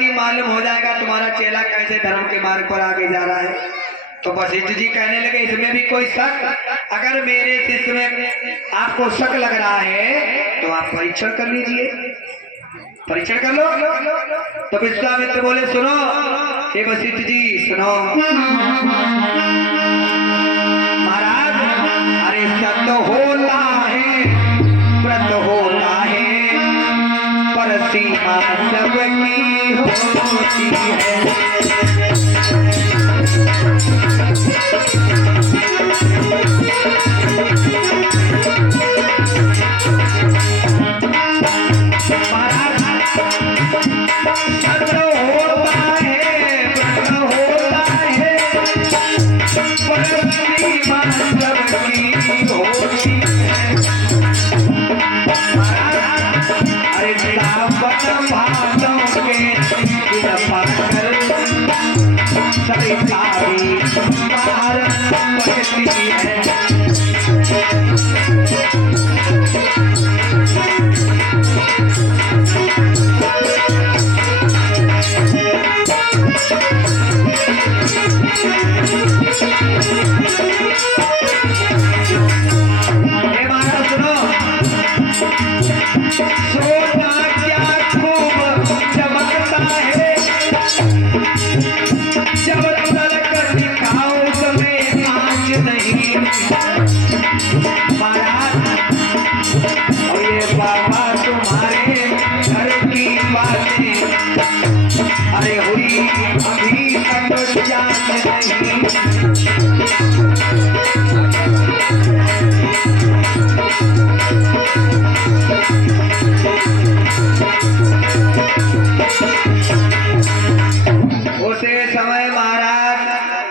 जाएगी, मालूम हो जाएगा तुम्हारा चेला कैसे धर्म के मार्ग पर आगे जा रहा है। तो वशिष्ठ जी कहने लगे इसमें भी कोई शक, अगर मेरे शिष्य में आपको शक लग रहा है तो आप परीक्षण कर लीजिए, परीक्षण कर लो। तो विश्वामित्र बोले सुनो हे वशिष्ठ जी सुनो महाराज, अरे सत्य होता है व्रत होता है पर सीमा सबकी होती है।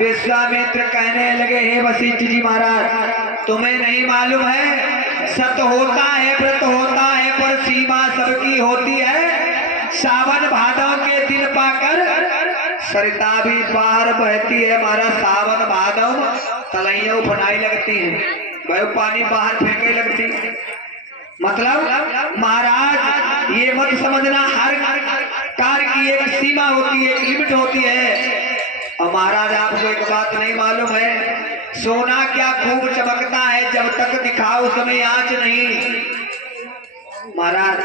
विश्वामित्र कहने लगे हे वशिष्ठ जी महाराज, तुम्हें नहीं मालूम है सत्य होता है व्रत होता है पर सीमा सबकी होती है। सावन भादव के दिन पाकर सरिता भी पार बहती है। हमारा सावन भादव तलैया उफनाई लगती है, वह पानी बाहर फेंके लगती है। मतलब महाराज ये मत समझना हर कार्य की एक सीमा होती है, एक लिमिट होती है। और महाराज आपको एक बात नहीं मालूम है, सोना क्या खूब चमकता है जब तक दिखाओ उसमें आंच नहीं। महाराज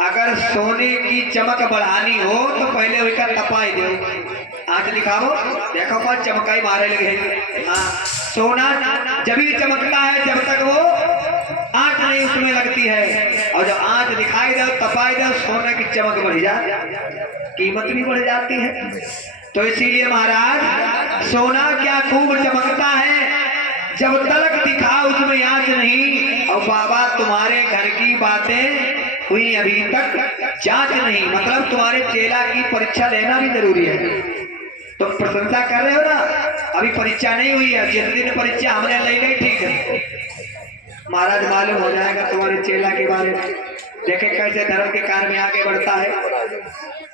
अगर सोने की चमक बढ़ानी हो तो पहले उसका तपाई दो, आंच दिखाओ, देखो कौन चमकाई मारे लगे। हाँ सोना जब भी चमकता है जब तक वो आंच नहीं उसमें लगती है, और जब आंच दिखाई दो तपाई दो सोने की चमक बढ़ जाती, कीमत भी बढ़ जाती है। तो इसीलिए महाराज सोना क्या खूब चमकता है जब तलक दिखा उसमें आंच नहीं। और बाबा तुम्हारे घर की बातें हुई अभी तक जांच नहीं, मतलब तुम्हारे चेला की परीक्षा लेना भी जरूरी है। तो प्रशंसा कर रहे हो ना, अभी परीक्षा नहीं हुई है, जिस दिन परीक्षा हमने ले ली ठीक है महाराज मालूम हो जाएगा तुम्हारे चेला के बारे में, देखे कैसे धर्म के कार्य में आगे बढ़ता है।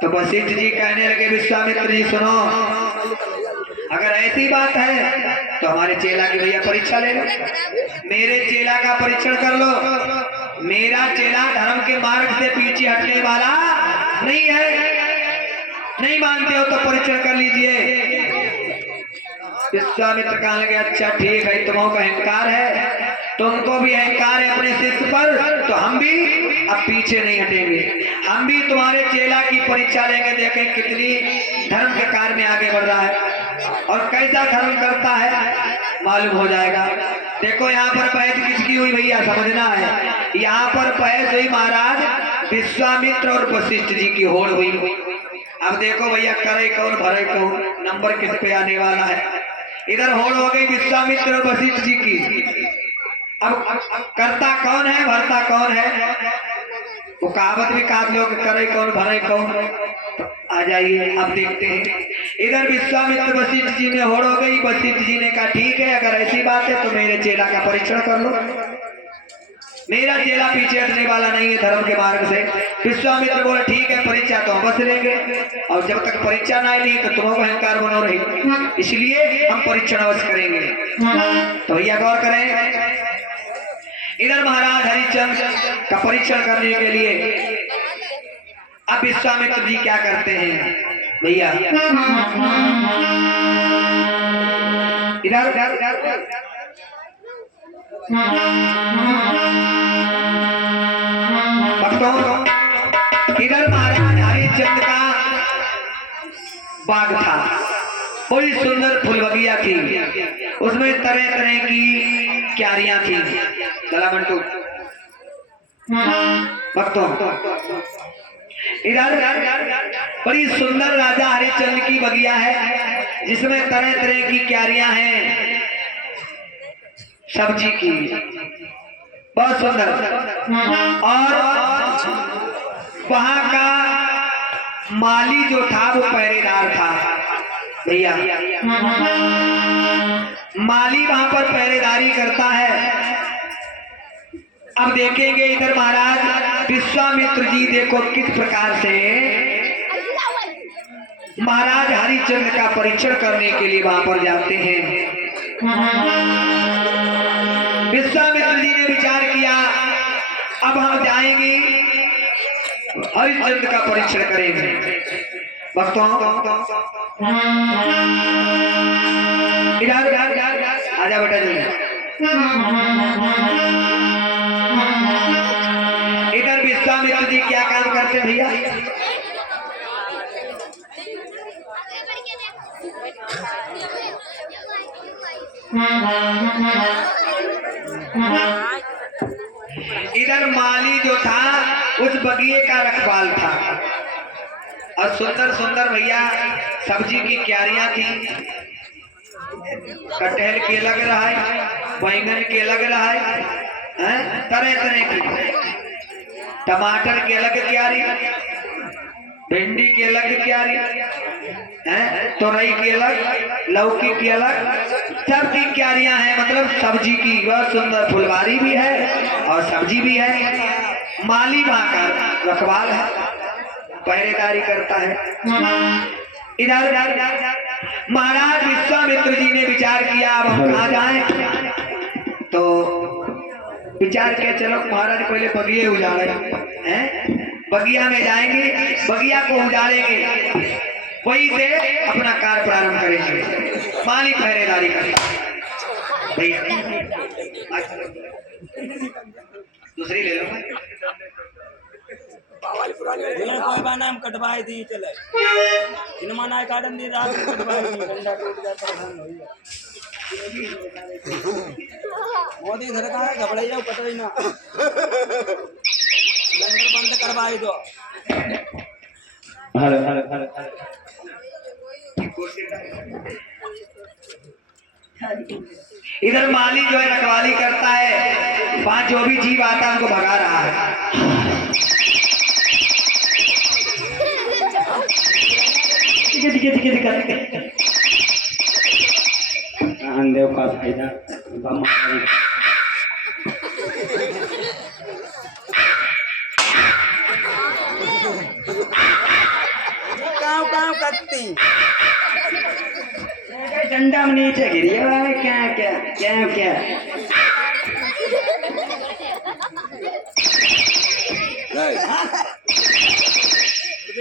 तो वशिष्ठ जी कहने लगे विश्वामित्र जी सुनो, अगर ऐसी बात है तो हमारे चेला की भैया परीक्षा ले लो, मेरे चेला का परीक्षण कर लो। मेरा चेला धर्म के मार्ग से पीछे हटने वाला नहीं है, नहीं मानते हो तो परीक्षण कर लीजिए। विश्वामित्र कहने लगे अच्छा ठीक है, तुम्हारा का अहंकार है, तुमको भी अहंकार है अपने शिष्य पर, तो हम भी अब पीछे नहीं हटेंगे, हम भी तुम्हारे चेला की परीक्षा लेंगे, देखें कितनी धर्म के कार्य में आगे बढ़ रहा है और कैसा धर्म करता है, मालूम हो जाएगा। देखो यहाँ पर बहस किसकी हुई भैया समझना है, यहाँ पर बहस हुई महाराज विश्वामित्र और वशिष्ठ जी की होड़ हुई। अब देखो भैया करे कौन भरे कौन, नंबर किस पे आने वाला है। इधर होड़ हो गई विश्वामित्र और वशिष्ठ जी की, अब करता कौन है भरता कौन है, वो कहावत भी कहा लोग करे कौन भरे कौन। तो आ जाइए अब देखते हैं। इधर विश्वामित्र वशिष्ठ जी में होड़ हो गई। वशिष्ठ जी ने कहा ठीक है अगर ऐसी बात है तो मेरे चेला का परीक्षण कर लो, मेरा चेला पीछे हटने वाला नहीं है धर्म के मार्ग से। विश्वामित्र बोले ठीक है परीक्षा तो हम बस लेंगे, और जब तक परीक्षा ना ली तो तुम्हें अहंकार बनो रही, इसलिए हम परीक्षण अवश्य करेंगे। तो भैया गौर करें, इधर महाराज हरिश्चंद्र का परीक्षण करने के लिए अब विश्वामित्र जी क्या करते हैं भैया, इधर भक्तों, इधर महाराज हरिश्चंद्र का बाग था, बड़ी सुंदर फूल बगिया थी, उसमें तरह तरह की क्यारियां थी। चला मंटू भक्तों, इधर बड़ी सुंदर राजा हरिश्चंद्र की बगिया है, जिसमें तरह तरह की क्यारियां हैं, सब्जी की, बहुत सुंदर। और वहां का माली जो था वो पहरेदार था भैया, माली वहां पर पहरेदारी करता है। अब देखेंगे इधर महाराज विश्वामित्र जी देखो किस प्रकार से महाराज हरिश्चंद्र का परीक्षण करने के लिए वहां पर जाते हैं। विश्वामित्र जी ने विचार किया अब हम जाएंगे हरिश्चंद्र का परीक्षण करेंगे। भक्तों इधर आजा बेटा जी, इधर विश्वामित्र जी क्या काम करते भैया, इधर माली जो था उस बगिए का रखवाल था, और सुंदर सुंदर भैया सब्जी की क्यारियां थी, कटहल के लग रहा है, बैंगन के लग रहा है, तरह तरह की, टमाटर के अलग क्यारी, भिंडी की अलग क्यारी, तोरई की अलग, लौकी की अलग, सब की क्यारियां हैं, मतलब सब्जी की बहुत सुंदर फुलवारी भी है और सब्जी भी है। माली वहां का रखवाल है, पहरेदारी करता है। इधर महाराज विश्वामित्र जी ने विचार किया अब हम कहाँ जाएं, तो विचार किया चलो महाराज पहले बगिया उजाड़े हैं, बगिया में जाएंगे, बगिया को उजाड़ेंगे, वहीं से अपना कार्य प्रारंभ करेंगे। माली पहरेदारी करता भैया, दूसरी ले लो, कोई बाना हम कटवाई दी चले इनमा ना गार्डन दी रात में कटवाई दी डंडा टूट जाता है मोदी घर का है घबराइया पता ही ना लंगर बंद करवाई दो। हेलो हेलो हेलो इधर माली जो है रखवाली करता है, वहां जो भी जीव आता है उनको भगा रहा है। देव का फायदा काम करती डंडा में नीचे गिरी है, क्या क्या क्या क्या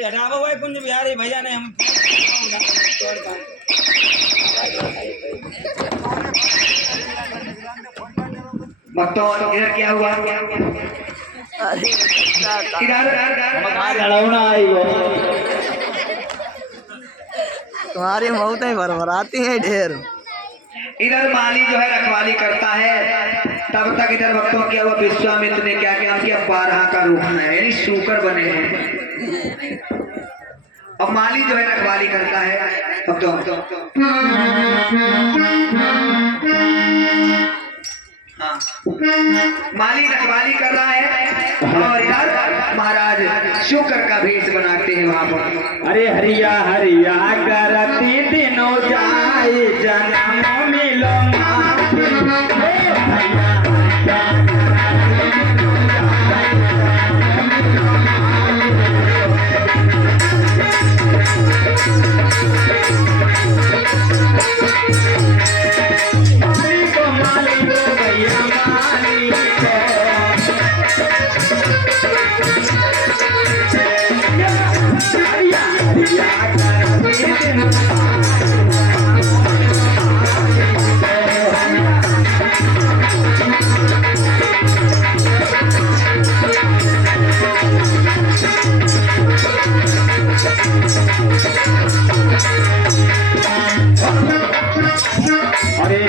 हटावा भाई कुंज बिहारी भैया ने हम भक्तों इधर क्या हुआ, इधर आई वो तुम्हारी मौत ही भरभराती है ढेर। इधर माली जो है रखवाली करता है, तब तक इधर भक्तों क्या हुआ, विश्वामित्र ने क्या किया 12 का रूप में यानी शूकर बने हैं, अब माली जो है रखवाली करता है। भक्तों हाँ माली रखवाली कर रहा है, और इधर महाराज शुक्र का भेष बनाते हैं वहां पर। अरे हरिया हरिया करती दिनों जाए जन्म मिलो Yeah. अरे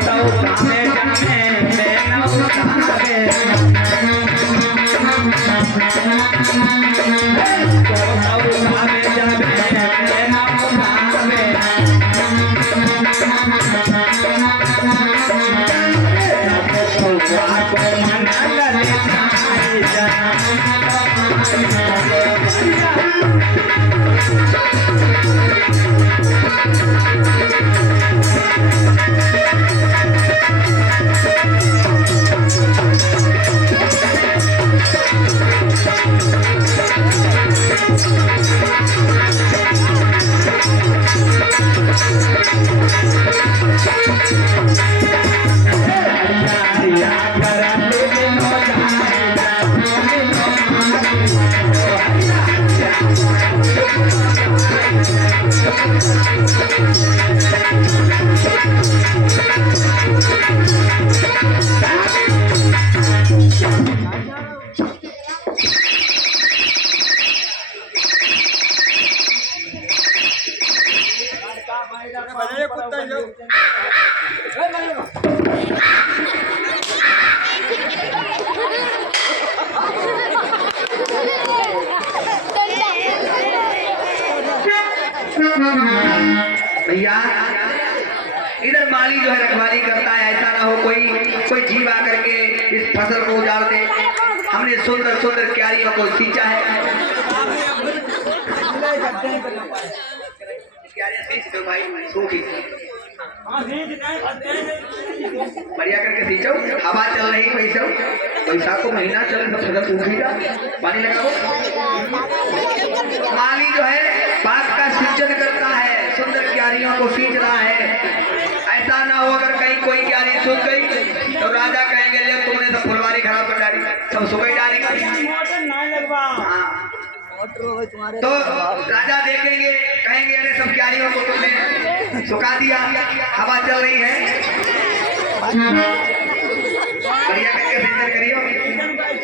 तो कामे जाने मैं नौकावे कामे जाने मैं नौकावे तो आपको मना लेता भैया इधर माली जो है रखवाली करता है, ऐसा ना हो कोई जीव आकर के इस फसल को उजाड़ दे। हमने सुंदर सुंदर क्यारियों को सींचा है। क्यारियां सींच दो भाई, सूखी बढ़िया करके सींचो। हवा चल रही बैसाख को महीना चल फसल सूखी जा, पानी लगाओ। माली जो है बाग का सिंचन करता है, सुंदर क्यारियों को सींच रहा है। ऐसा ना हो अगर कहीं कोई क्यारी सूख गई तो राजा कहेंगे ले तुमने सब फुलवारी खराब कर डाली, सब सुखाई डाली। तो राजा देखेंगे कहेंगे अरे सब क्यारियों को तुमने सुखा दिया, हवा चल रही है। बढ़िया करके सिंचन करियो,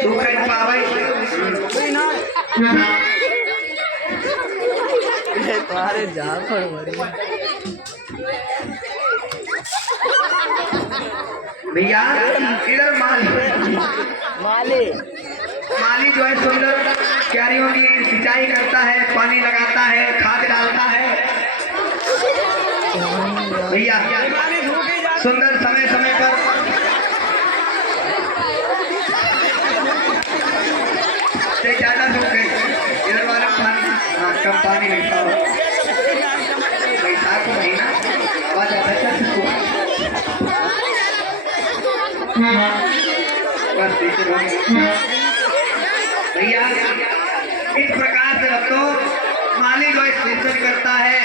सूख गई पावे तुम्हारे जा भैया इधर माली जो है सुंदर क्यारियों की सिंचाई करता है, पानी लगाता है, खाद डालता है। भैया सुंदर समय समय पर से ज्यादा सूख गई, इधर वाला पानी कम पानी मिलता हो। बैसाख महीना आवाज आता है बस भैया इस प्रकार से तो माली जो सिंचन करता है